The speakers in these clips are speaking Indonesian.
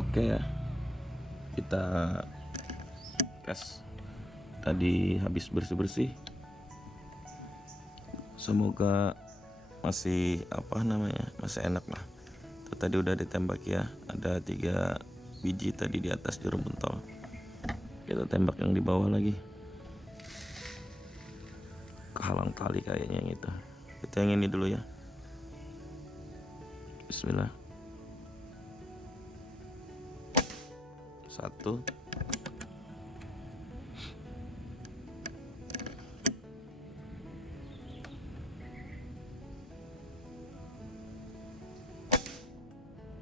Oke ya, kita tes. Tadi habis bersih-bersih. Semoga masih masih enak lah. Tuh, tadi udah ditembak ya, ada 3 biji tadi di atas jarum pentol. Kita tembak yang di bawah lagi. Kehalang tali kayaknya yang itu. Kita yang ini dulu ya. Bismillah. 1,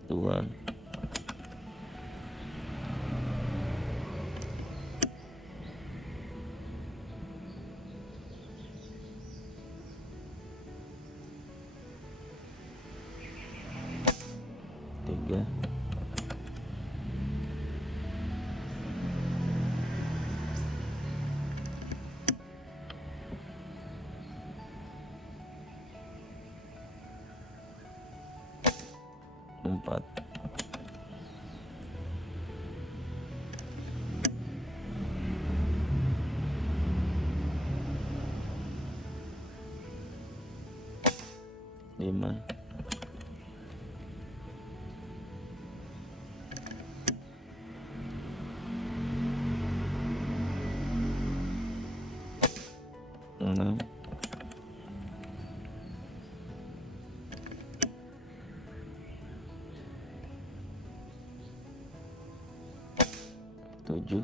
2, 3, 4, 5, 6, 7,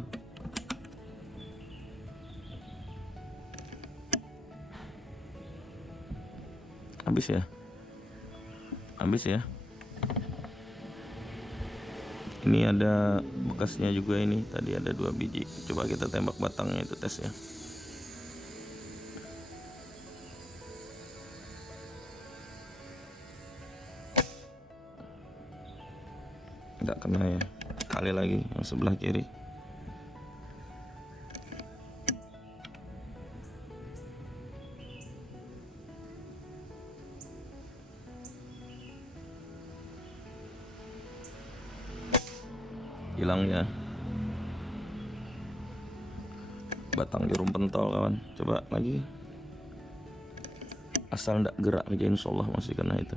habis ya. Ini ada bekasnya juga, ini tadi ada 2 biji. Coba kita tembak batangnya itu, tes ya. Nggak kena ya. Kali lagi yang sebelah kiri. Hilang ya batang jarum pentol kawan. Coba lagi, asal ndak gerak aja, insyaallah masih kena itu.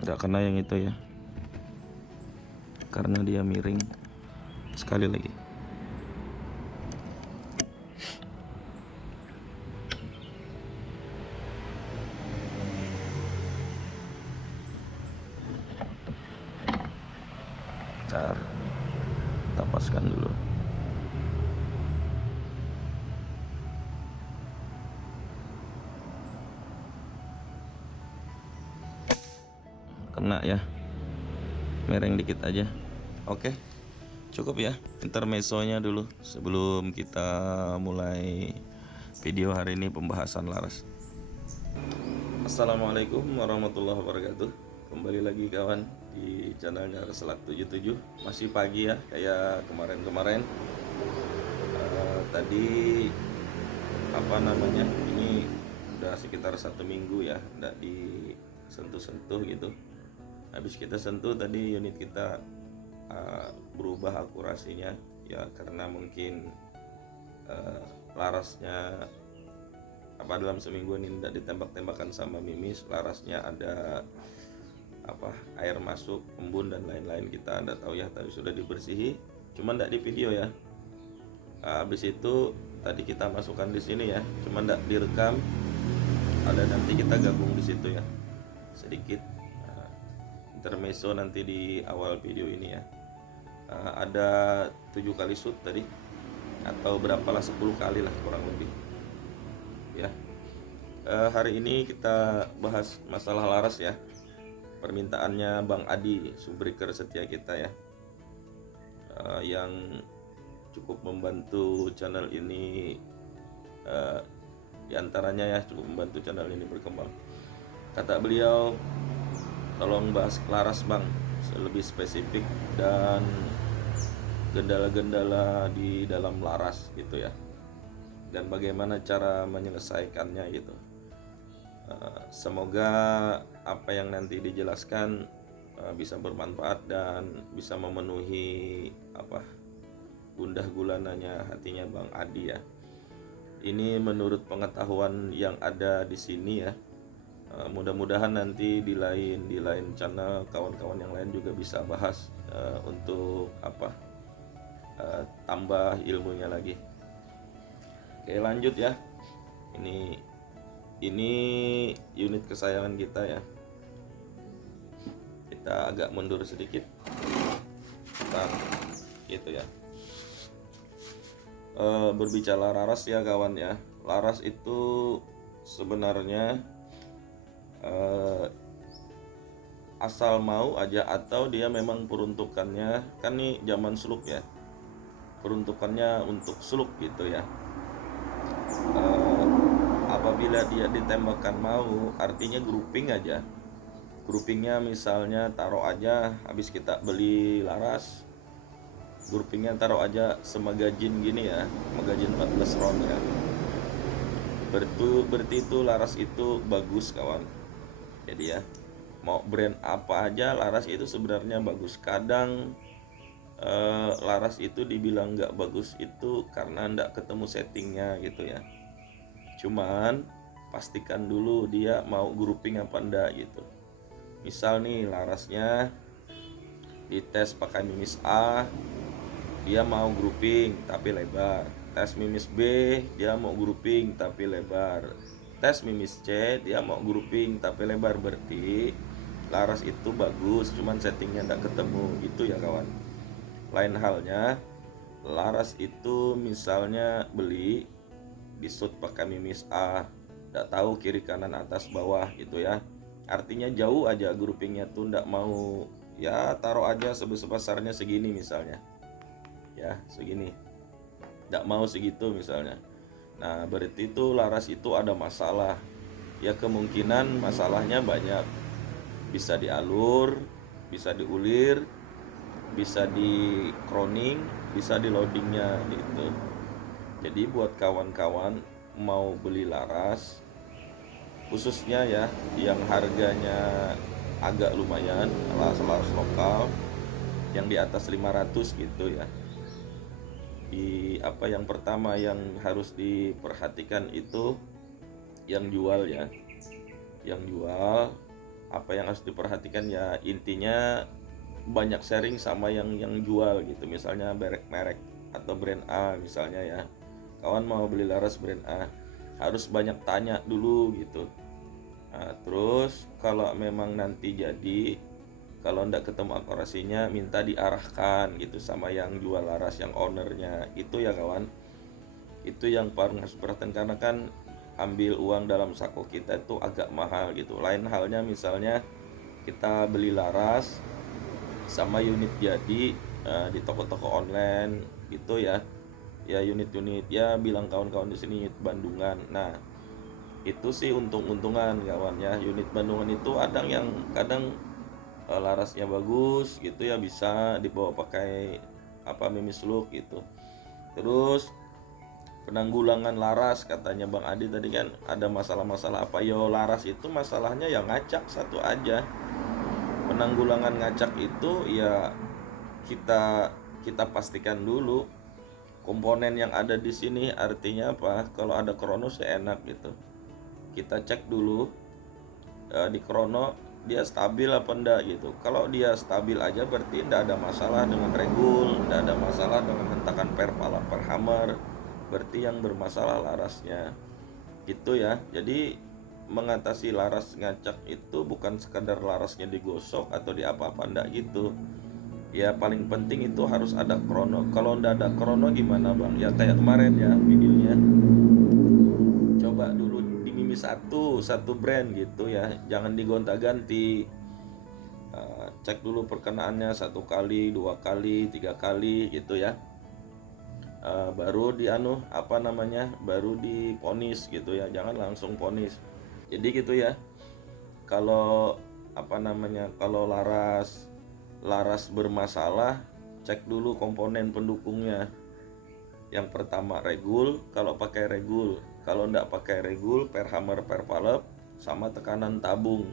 Nggak kena yang itu ya, karena dia miring. Sekali lagi. Bentar, kita paskan dulu. Kena ya, mereng dikit aja. Oke, cukup ya intermezzonya dulu sebelum kita mulai video hari ini, pembahasan laras. Assalamualaikum warahmatullahi wabarakatuh. Kembali lagi kawan di channelnya Reselak 77. Masih pagi ya, kayak kemarin-kemarin. Tadi ini udah sekitar 1 minggu ya nggak disentuh-sentuh gitu. Habis kita sentuh tadi, unit kita berubah akurasinya ya, karena mungkin larasnya dalam seminggu ini tidak ditembak-tembakan sama mimis, larasnya ada air masuk, embun dan lain-lain, kita tidak tahu ya. Tapi sudah dibersihi, cuman tidak di video ya. Habis itu tadi kita masukkan di sini ya, cuman tidak direkam. Ada nanti kita gabung di situ ya, sedikit intermezzo nanti di awal video ini ya. Ada 7 kali shoot tadi, atau berapalah, 10 kali lah kurang lebih ya. Hari ini kita bahas masalah laras ya, permintaannya Bang Adi, subbreaker setia kita ya, yang cukup membantu channel ini, diantaranya ya cukup membantu channel ini berkembang. Kata beliau, tolong bahas laras Bang, lebih spesifik, dan gendala-gendala di dalam laras gitu ya. dan bagaimana cara menyelesaikannya gitu. Semoga apa yang nanti dijelaskan bisa bermanfaat dan bisa memenuhi gundah gulananya hatinya Bang Adi ya. Ini menurut pengetahuan yang ada di sini ya. Mudah-mudahan nanti di lain channel kawan-kawan yang lain juga bisa bahas untuk tambah ilmunya lagi. Oke, lanjut ya. Ini unit kesayangan kita ya. Kita agak mundur sedikit. Nah, gitu ya. Berbicara laras ya kawan ya. Laras itu sebenarnya asal mau aja atau dia memang peruntukannya, kan nih zaman sluk ya, peruntukannya untuk sluk gitu ya. Apabila dia ditembakkan mau, artinya grouping aja. Groupingnya misalnya taruh aja, habis kita beli laras, groupingnya taruh aja semagazin gini ya, magazin 14 round ya. Berarti itu laras itu bagus kawan. Jadi ya, mau brand apa aja laras itu sebenarnya bagus. Kadang laras itu dibilang nggak bagus itu karena nggak ketemu settingnya gitu ya. Cuman pastikan dulu dia mau grouping apa enggak gitu. Misal nih larasnya dites pakai mimis A, dia mau grouping tapi lebar. Tes mimis B, dia mau grouping tapi lebar. Tes mimis C, dia mau grouping tapi lebar. Berarti laras itu bagus, cuman settingnya nggak ketemu gitu ya kawan. Lain halnya laras itu misalnya beli disut pakai mimis A, nggak tahu kiri kanan atas bawah gitu ya. Artinya jauh aja groupingnya tuh nggak mau ya, taruh aja sebesarnya segini misalnya ya, segini, nggak mau segitu misalnya. Nah berarti itu laras itu ada masalah ya. Kemungkinan masalahnya banyak, bisa dialur, bisa diulir, bisa di croning, bisa di loadingnya gitu. Jadi buat kawan-kawan mau beli laras, khususnya ya yang harganya agak lumayan, laras lokal yang di atas 500 gitu ya. Yang pertama yang harus diperhatikan itu yang jual ya. Yang jual apa yang harus diperhatikan ya, intinya banyak sharing sama yang jual gitu. Misalnya merek atau brand A misalnya ya. Kawan mau beli laras brand A, harus banyak tanya dulu gitu. Nah, terus kalau memang nanti jadi, kalau ndak ketemu akurasinya, minta diarahkan gitu sama yang jual laras, yang ownernya itu ya kawan. Itu yang paling harus perhatikan, karena kan ambil uang dalam saku kita itu agak mahal gitu. Lain halnya misalnya kita beli laras sama unit jadi di toko-toko online gitu ya. Ya unit-unit ya, bilang kawan-kawan di sini unit Bandungan. Nah itu sih untung-untungan kawan ya. Unit Bandungan itu kadang larasnya bagus gitu ya, bisa dibawa pakai mimis look gitu. Terus penanggulangan laras, katanya Bang Adi tadi kan ada masalah-masalah apa. Yo laras itu masalahnya ya ngacak satu aja. Penanggulangan ngacak itu ya kita pastikan dulu komponen yang ada di sini. Artinya apa? Kalau ada kronos ya enak gitu. Kita cek dulu di krono dia stabil apa enggak gitu. Kalau dia stabil aja berarti enggak ada masalah dengan regul, enggak ada masalah dengan hentakan per hammer. Berarti yang bermasalah larasnya gitu ya. Jadi mengatasi laras ngacak itu bukan sekadar larasnya digosok atau di apa-apa, enggak gitu. Ya paling penting itu harus ada krono. Kalau enggak ada krono gimana Bang? Ya kayak kemarin ya videonya, coba dulu di mimis satu brand gitu ya, jangan digonta-ganti. Cek dulu perkenaannya 1 kali, 2 kali, 3 kali gitu ya. Baru baru diponis gitu ya, jangan langsung ponis. Jadi gitu ya. Kalau kalau laras bermasalah, cek dulu komponen pendukungnya. Yang pertama regul, kalau pakai regul. Kalau enggak pakai regul, per hammer per palep sama tekanan tabung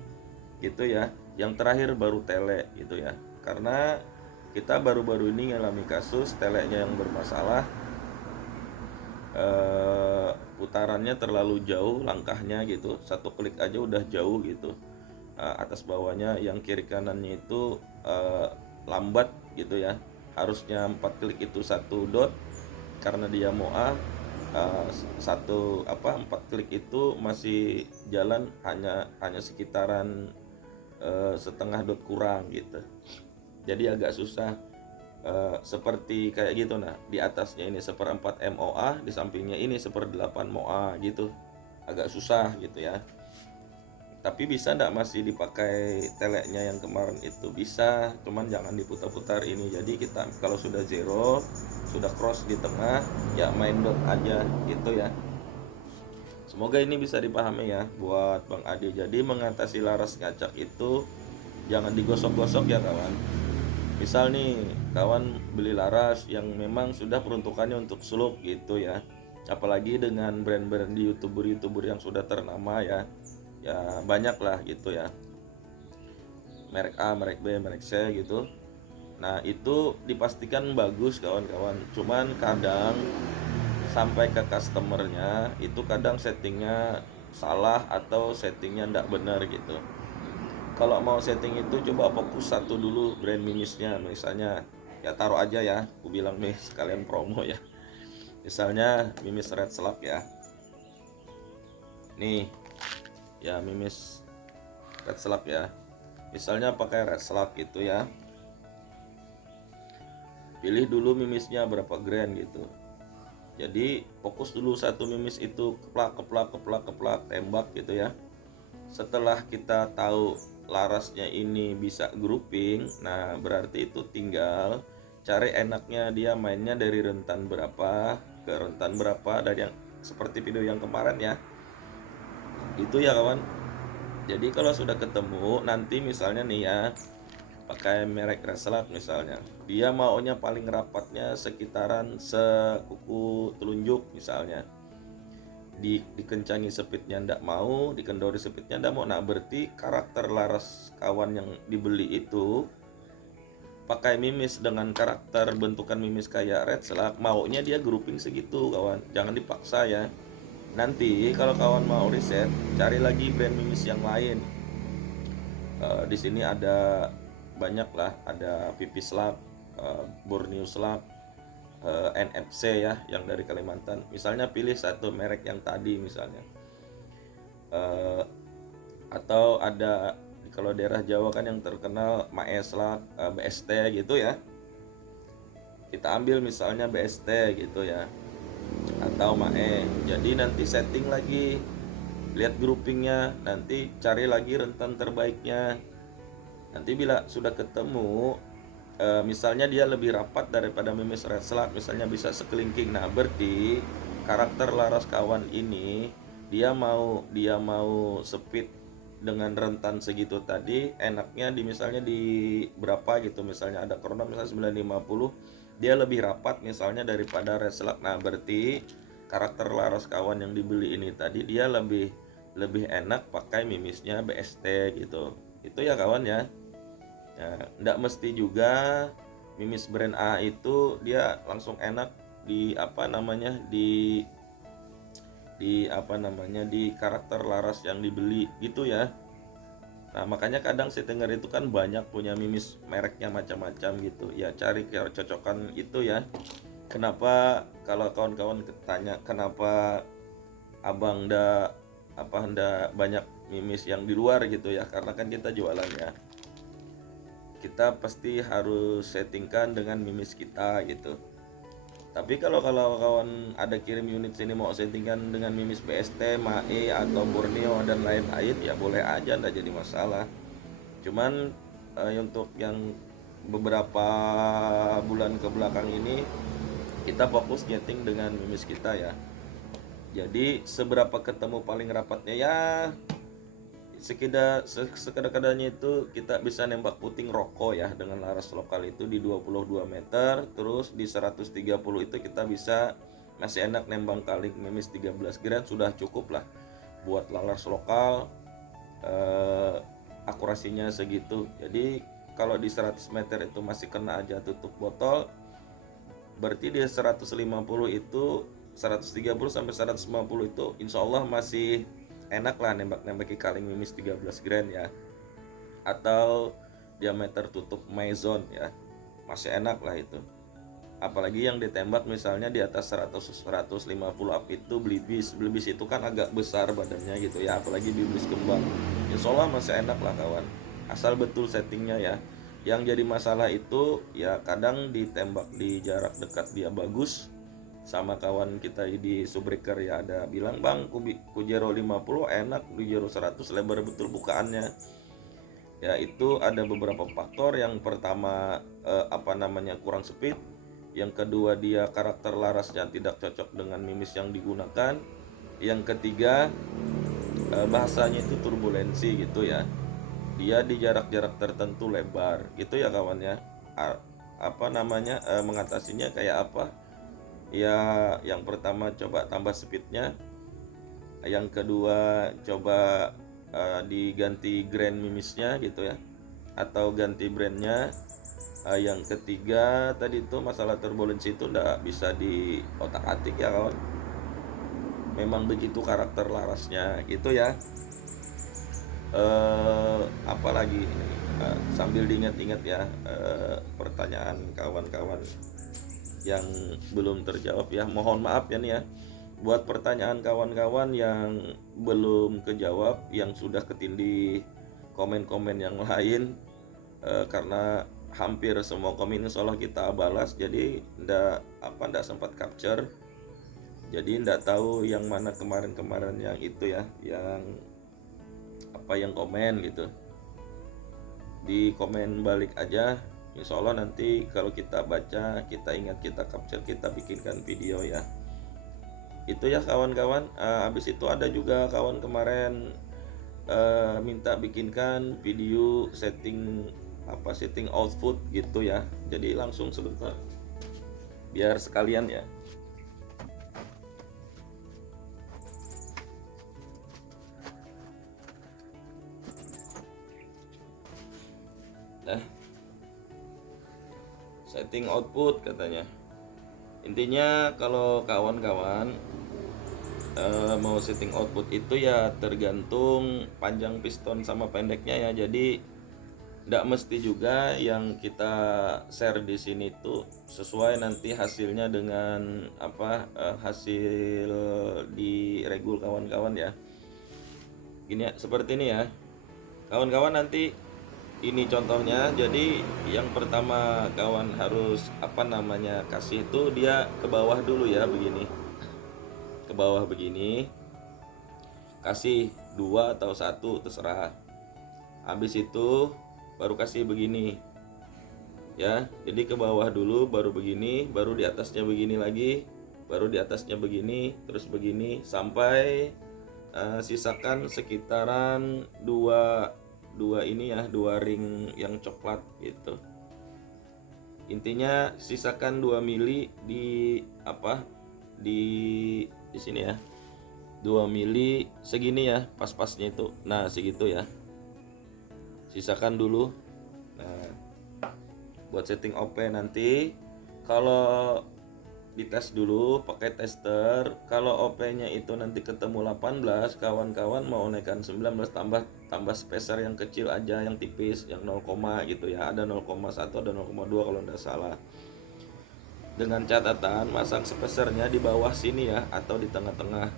gitu ya. Yang terakhir baru tele gitu ya. Karena kita baru-baru ini ngalami kasus teleknya yang bermasalah, putarannya terlalu jauh langkahnya gitu, satu klik aja udah jauh gitu. Atas bawahnya yang kiri kanannya itu lambat gitu ya, harusnya 4 klik itu satu dot, karena dia MOA, 4 klik itu masih jalan hanya sekitaran setengah dot kurang gitu. Jadi agak susah, seperti kayak gitu. Nah, di atasnya ini 1/4 MOA, di sampingnya ini 1/8 MOA gitu, agak susah gitu ya. Tapi bisa ndak masih dipakai teleknya yang kemarin itu? Bisa, cuman jangan diputar-putar ini. Jadi kita kalau sudah zero, sudah cross di tengah, ya main dot aja gitu ya. Semoga ini bisa dipahami ya buat Bang Adi. Jadi mengatasi laras ngacak itu jangan digosok-gosok ya kawan. Misal nih kawan beli laras yang memang sudah peruntukannya untuk suluk gitu ya, apalagi dengan brand-brand di youtuber yang sudah ternama ya, ya banyak lah gitu ya, merek A, merek B, merek C gitu. Nah itu dipastikan bagus kawan-kawan, cuman kadang sampai ke customernya itu kadang settingnya salah atau settingnya ndak benar gitu. Kalau mau setting itu coba fokus satu dulu brand mimisnya, misalnya ya taruh aja ya, aku bilang nih sekalian promo ya, misalnya mimis red slug ya, nih ya mimis red slug ya, misalnya pakai red slug gitu ya, pilih dulu mimisnya berapa gram gitu. Jadi fokus dulu satu mimis itu, keplak tembak gitu ya. Setelah kita tahu larasnya ini bisa grouping, nah berarti itu tinggal cari enaknya dia mainnya dari rentan berapa ke rentan berapa, dari yang seperti video yang kemarin ya. Itu ya kawan. Jadi kalau sudah ketemu nanti misalnya nih ya, pakai merek Reslab misalnya, dia maunya paling rapatnya sekitaran sekuku telunjuk misalnya, dikencangi speednya ndak mau, dikendori speednya ndak mau. Nah berarti karakter laras kawan yang dibeli itu pakai mimis dengan karakter bentukan mimis kayak red slug, maunya dia grouping segitu kawan, jangan dipaksa ya. Nanti kalau kawan mau riset, cari lagi brand mimis yang lain. Di sini ada banyak lah, ada PP Slab, Borneo Slab, NFC ya yang dari Kalimantan. Misalnya pilih satu merek yang tadi misalnya, atau ada kalau daerah Jawa kan yang terkenal Maes Slab, BST gitu ya, kita ambil misalnya BST gitu ya, atau Mae. Jadi nanti setting lagi, lihat groupingnya, nanti cari lagi rentan terbaiknya. Nanti bila sudah ketemu, misalnya dia lebih rapat daripada mimis red slug, misalnya bisa sekelingking, nah berarti karakter laras kawan ini dia mau speed dengan rentan segitu tadi, enaknya di misalnya di berapa gitu, misalnya ada krono misalnya 950, dia lebih rapat misalnya daripada red slug. Nah berarti karakter laras kawan yang dibeli ini tadi dia lebih enak pakai mimisnya BST gitu. Itu ya kawan ya. Ya, nggak mesti juga mimis brand A itu dia langsung enak di di karakter laras yang dibeli gitu ya. Nah makanya kadang Settinger itu kan banyak punya mimis mereknya macam-macam gitu ya, cari kecocokan itu ya. Kenapa kalau kawan-kawan tanya kenapa abang ndak banyak mimis yang di luar gitu ya, karena kan kita jualan ya, kita pasti harus settingkan dengan mimis kita gitu. Tapi kalau kawan ada kirim unit sini mau settingkan dengan mimis BST, Mae atau Borneo dan lain-lain, ya boleh aja, nggak jadi masalah. Cuman untuk yang beberapa bulan ke belakang ini kita fokus setting dengan mimis kita ya. Jadi seberapa ketemu paling rapatnya sekedar-kedarnya itu kita bisa nembak puting rokok ya dengan laras lokal itu di 22 meter, terus di 130 itu kita bisa masih enak nembang kaling mimis 13 gram, sudah cukup lah buat laras lokal. Akurasinya segitu. Jadi kalau di 100 meter itu masih kena aja tutup botol, berarti di 150 itu 130 sampai 150 itu insya Allah masih enak lah nembaki kaling mimis 13 gram ya, atau diameter tutup maison ya, masih enak lah itu. Apalagi yang ditembak misalnya di atas 100-150 up itu belibis itu kan agak besar badannya gitu ya, apalagi bibis kembang, insya Allah masih enak lah kawan, asal betul settingnya ya. Yang jadi masalah itu ya kadang ditembak di jarak dekat dia bagus, sama kawan kita di Subbreaker ya ada bilang, bang Kujero 50 enak, Kujero 100 lebar betul bukaannya. Ya itu ada beberapa faktor. Yang pertama kurang speed. Yang kedua dia karakter larasnya tidak cocok dengan mimis yang digunakan. Yang ketiga bahasanya itu turbulensi gitu ya, dia di jarak-jarak tertentu lebar gitu ya kawan ya. Mengatasinya kayak apa ya? Yang pertama coba tambah speednya, yang kedua coba diganti grand mimisnya gitu ya, atau ganti brandnya. Yang ketiga tadi itu masalah turbulensi itu ndak bisa di otak-atik ya kawan, memang begitu karakter larasnya gitu ya. Apalagi sambil diingat-ingat ya, pertanyaan kawan-kawan yang belum terjawab ya, mohon maaf ya nih ya buat pertanyaan kawan-kawan yang belum kejawab, yang sudah ketindih komen-komen yang lain, karena hampir semua komen insya Allah kita balas, jadi ndak sempat capture, jadi ndak tahu yang mana kemarin yang itu ya, yang komen gitu, di komen balik aja, insya Allah nanti kalau kita baca, kita ingat, kita capture, kita bikinkan video ya. Itu ya kawan-kawan. Habis itu ada juga kawan kemarin minta bikinkan video setting output gitu ya, jadi langsung sebentar biar sekalian ya. Nah, setting output katanya. Intinya kalau kawan-kawan mau setting output itu ya tergantung panjang piston sama pendeknya ya. Jadi tidak mesti juga yang kita share di sini tuh sesuai nanti hasilnya dengan hasil di regul kawan-kawan ya. Gini ya, seperti ini ya kawan-kawan, nanti ini contohnya. Jadi yang pertama kawan harus kasih itu dia ke bawah dulu ya, begini, ke bawah begini, kasih 2 atau 1 terserah. Habis itu baru kasih begini ya, jadi ke bawah dulu baru begini, baru di atasnya begini lagi, baru di atasnya begini, terus begini sampai sisakan sekitaran 2 ini ya, 2 ring yang coklat gitu. Intinya sisakan 2 mili di di sini ya, 2 mili segini ya, pas-pasnya itu. Nah segitu ya, sisakan dulu. Nah buat setting OP nanti kalau dites dulu pakai tester, kalau OP-nya itu nanti ketemu 18, kawan-kawan mau naikkan 19 tambah spacer yang kecil aja, yang tipis, yang 0, gitu ya, ada 0,1 ada 0,2 kalau tidak salah, dengan catatan masang spacernya di bawah sini ya, atau di tengah-tengah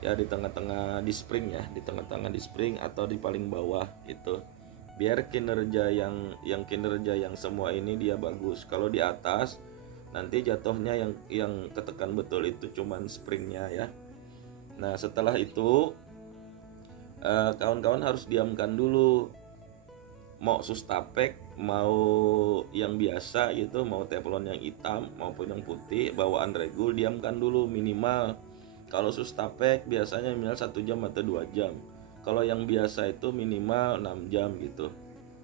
ya, di tengah-tengah di spring ya, di tengah-tengah di spring atau di paling bawah itu, biar kinerja yang semua ini dia bagus. Kalau di atas nanti jatuhnya yang ketekan betul itu cuman springnya ya. Nah setelah itu kawan-kawan harus diamkan dulu, mau Sustapek mau yang biasa gitu, mau teflon yang hitam maupun yang putih bawaan regul, diamkan dulu minimal. Kalau Sustapek biasanya minimal 1 jam atau 2 jam. Kalau yang biasa itu minimal 6 jam gitu.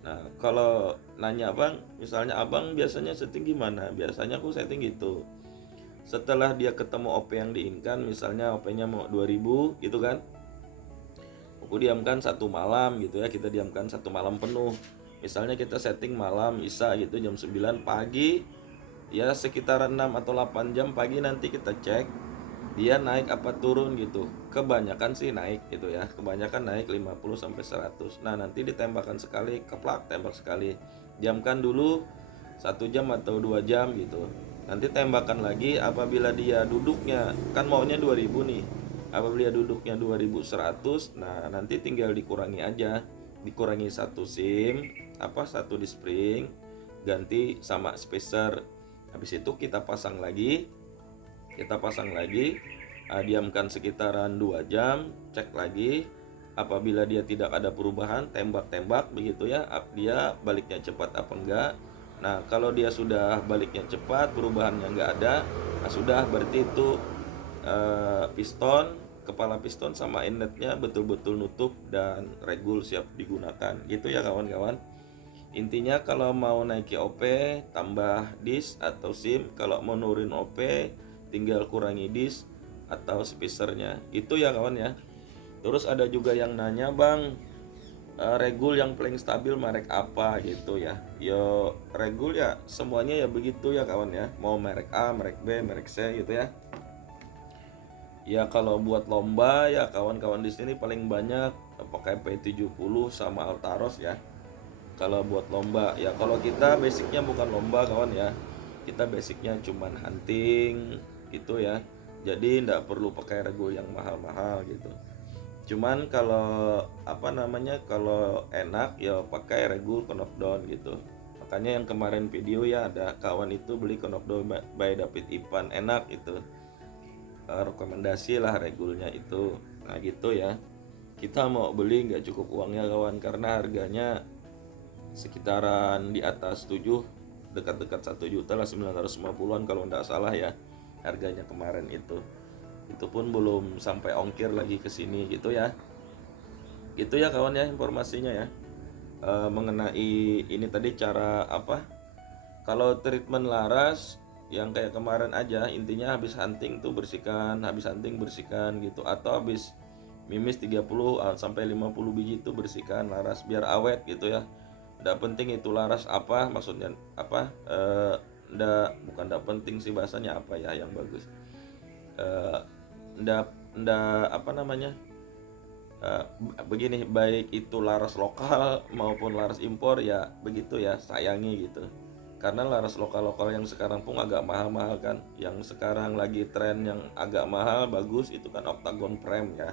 Nah, kalau nanya abang, misalnya abang biasanya setting gimana? Biasanya aku setting gitu. Setelah dia ketemu OP yang diinginkan, misalnya OP-nya mau 2000 gitu kan, aku diamkan 1 malam gitu ya, kita diamkan 1 malam penuh. Misalnya kita setting malam Isya gitu jam 9 pagi, ya sekitar 6 atau 8 jam pagi nanti kita cek dia naik apa turun gitu. Kebanyakan sih naik gitu ya, kebanyakan naik 50 sampai 100. Nah, nanti ditembakkan sekali, keplak, tembak sekali. Diamkan dulu 1 jam atau 2 jam gitu. Nanti tembakan lagi apabila dia duduknya, kan maunya 2000 nih. Apabila duduknya 2100, nah nanti tinggal dikurangi aja. Dikurangi satu SIM, satu di spring, ganti sama spacer. Habis itu kita pasang lagi, diamkan sekitaran 2 jam, cek lagi. Apabila dia tidak ada perubahan, tembak-tembak begitu ya, dia baliknya cepat apa enggak. Nah, kalau dia sudah baliknya cepat, perubahannya enggak ada, nah sudah, berarti itu piston, kepala piston sama inletnya betul-betul nutup dan regul siap digunakan gitu ya kawan-kawan. Intinya kalau mau naiki OP tambah disk atau SIM, kalau mau nurunin OP tinggal kurangi disk atau spacernya. Itu ya kawan ya. Terus ada juga yang nanya, "Bang, regul yang paling stabil merek apa?" gitu ya. Yo, regul ya semuanya ya begitu ya kawan ya. Mau merek A, merek B, merek C gitu ya. Ya kalau buat lomba ya kawan-kawan di sini paling banyak pakai P70 sama Altaros ya. Kalau buat lomba ya, kalau kita basicnya bukan lomba kawan ya, kita basicnya cuman hunting gitu ya, jadi nggak perlu pakai regul yang mahal-mahal gitu. Cuman kalau kalau enak ya pakai regul knockdown gitu. Makanya yang kemarin video ya, ada kawan itu beli knockdown by David Ipan, enak itu. Rekomendasi lah regulnya itu. Nah gitu ya, kita mau beli nggak cukup uangnya kawan, karena harganya sekitaran di atas 7, dekat-dekat 1 juta lah, 950-an kalau nggak salah ya harganya kemarin itu pun belum sampai ongkir lagi ke sini gitu ya. Gitu ya kawan ya informasinya ya. Mengenai ini tadi cara kalau treatment laras yang kayak kemarin aja, intinya habis hunting tuh bersihkan, habis hunting bersihkan gitu, atau habis mimis 30 sampai 50 biji itu bersihkan laras biar awet gitu ya. Nggak penting itu laras apa, maksudnya apa, bukan penting sih bahasanya apa ya yang bagus. Nggak apa namanya, begini, baik itu laras lokal maupun laras impor ya begitu ya, sayangi gitu. Karena laras lokal yang sekarang pun agak mahal-mahal kan. Yang sekarang lagi tren yang agak mahal bagus itu kan Octagon Prime ya,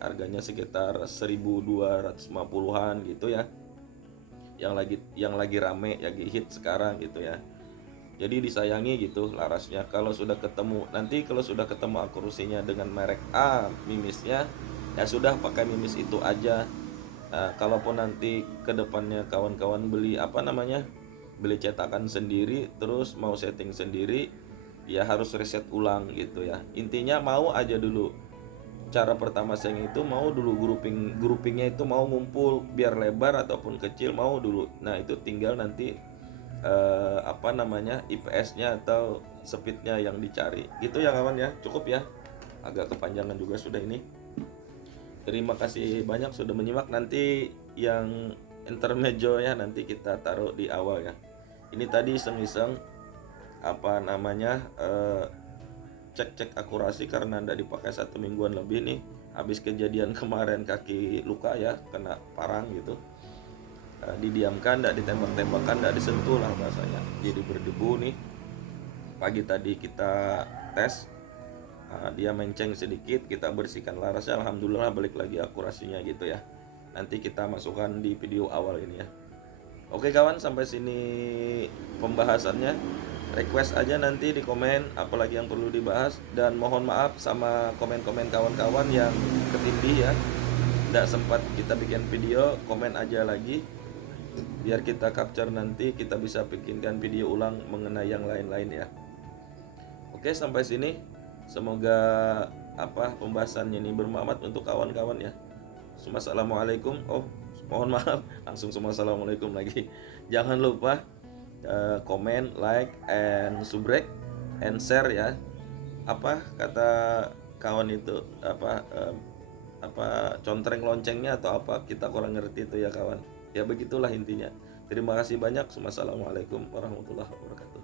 harganya sekitar 1250-an gitu ya, yang lagi rame, lagi hit sekarang gitu ya. Jadi disayangi gitu larasnya. Kalau sudah ketemu akurasinya dengan merek A mimisnya, ya sudah pakai mimis itu aja. Nah, kalaupun nanti kedepannya kawan-kawan beli cetakan sendiri terus mau setting sendiri, ya harus reset ulang gitu ya. Intinya mau aja dulu. Cara pertama saya itu mau dulu groupingnya itu mau ngumpul, biar lebar ataupun kecil mau dulu. Nah itu tinggal nanti IPS-nya atau speednya yang dicari gitu ya kawan ya. Cukup ya, agak kepanjangan juga sudah ini. Terima kasih banyak sudah menyimak. Nanti yang intermezzo ya nanti kita taruh di awal ya. Ini tadi iseng-iseng cek akurasi karena ndak dipakai 1 mingguan lebih nih, habis kejadian kemarin kaki luka ya, kena parang gitu. Didiamkan, ndak ditembak-tembakan, ndak disentuh lah bahasanya, jadi berdebu nih. Pagi tadi kita tes, dia menceng sedikit, kita bersihkan larasnya, alhamdulillah balik lagi akurasinya gitu ya. Nanti kita masukkan di video awal ini ya. Oke kawan, sampai sini pembahasannya. Request aja nanti di komen apalagi yang perlu dibahas, dan mohon maaf sama komen-komen kawan-kawan yang ketindih ya, tidak sempat kita bikin video. Komen aja lagi biar kita capture, nanti kita bisa bikinkan video ulang mengenai yang lain-lain ya. Oke, sampai sini semoga pembahasannya ini bermanfaat untuk kawan-kawan ya. Semua assalamualaikum. Oh, mohon maaf, langsung semua assalamualaikum lagi. Jangan lupa komen, like, and subscribe and share ya. Apa kata kawan itu, apa contreng loncengnya atau apa, kita kurang ngerti itu ya kawan. Ya begitulah intinya. Terima kasih banyak. Assalamualaikum warahmatullahi wabarakatuh.